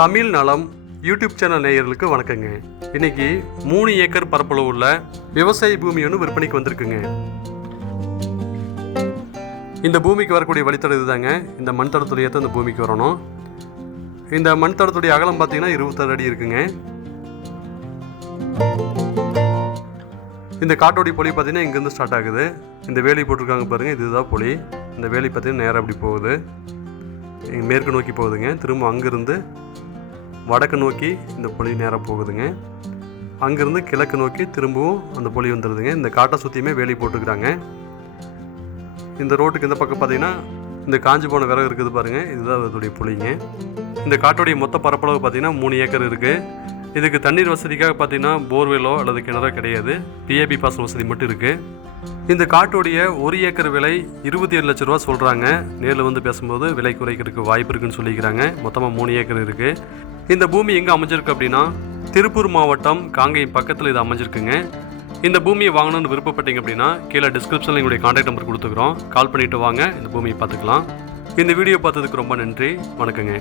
தமிழ் நலம் YouTube channel நேயர்களுக்கு வணக்கங்க. இன்னைக்கு 3 ஏக்கர் பரப்பளவு உள்ள விவசாய பூமி ஒன்று விற்பனைக்கு வந்திருக்குங்க. இந்த பூமிக்கு வரக்கூடிய வழித்தடம் இதுதாங்க. இந்த மண் தடத்துடைய ஏற்ற இந்த பூமிக்கு வரணும். இந்த மண் தடத்துடைய அகலம் பார்த்தீங்கன்னா 26 அடி இருக்குங்க. இந்த காட்டோடைய பொலி பார்த்தீங்கன்னா இங்கேருந்து ஸ்டார்ட் ஆகுது. இந்த வேலி போட்டிருக்காங்க பாருங்கள், இதுதான் பொலி. இந்த வேலி பார்த்தீங்கன்னா நேராக அப்படி போகுது, மேற்கு நோக்கி போகுதுங்க. திரும்ப அங்கேருந்து வடக்கு நோக்கி இந்த பொலி நேராக போகுதுங்க. அங்கேருந்து கிழக்கு நோக்கி திரும்பவும் அந்த பொலி வந்துடுதுங்க. இந்த காட்டை சுற்றியுமே வேலி போட்டுக்கிறாங்க. இந்த ரோட்டுக்கு இந்த பக்கம் பார்த்தீங்கன்னா இந்த காஞ்சி போன விறகு இருக்குது பாருங்கள், இதுதான் அதோடைய பொலிங்க. இந்த காட்டோடைய மொத்த பரப்பளவு பார்த்தீங்கன்னா 3 ஏக்கர் இருக்குது. இதுக்கு தண்ணீர் வசதிக்காக பார்த்தீங்கன்னா போர்வெல்லோ அல்லது கிணறோ கிடையாது, பிஏபி பாசன வசதி மட்டும் இருக்குது. இந்த காட்டோடைய 1 ஏக்கர் விலை 27 லட்ச ரூபா சொல்கிறாங்க. நேரில் வந்து பேசும்போது விலை குறைக்கிறதுக்கு வாய்ப்பு இருக்குன்னு சொல்லிக்கிறாங்க. மொத்தமாக 3 ஏக்கர் இருக்குது. இந்த பூமி எங்கே அமைஞ்சிருக்கு அப்படின்னா திருப்பூர் மாவட்டம் காங்கயம் பக்கத்தில் இது அமைஞ்சிருக்குங்க. இந்த பூமியை வாங்கணும்னு விருப்பப்பட்டீங்க அப்படின்னா கீழே டிஸ்கிரிப்ஷனில் எங்களுடைய கான்டாக்ட் நம்பர் கொடுத்துக்கிறோம். கால் பண்ணிவிட்டு வாங்க, இந்த பூமியை பார்த்துக்கலாம். இந்த வீடியோ பார்த்ததுக்கு ரொம்ப நன்றி. வணக்கங்க.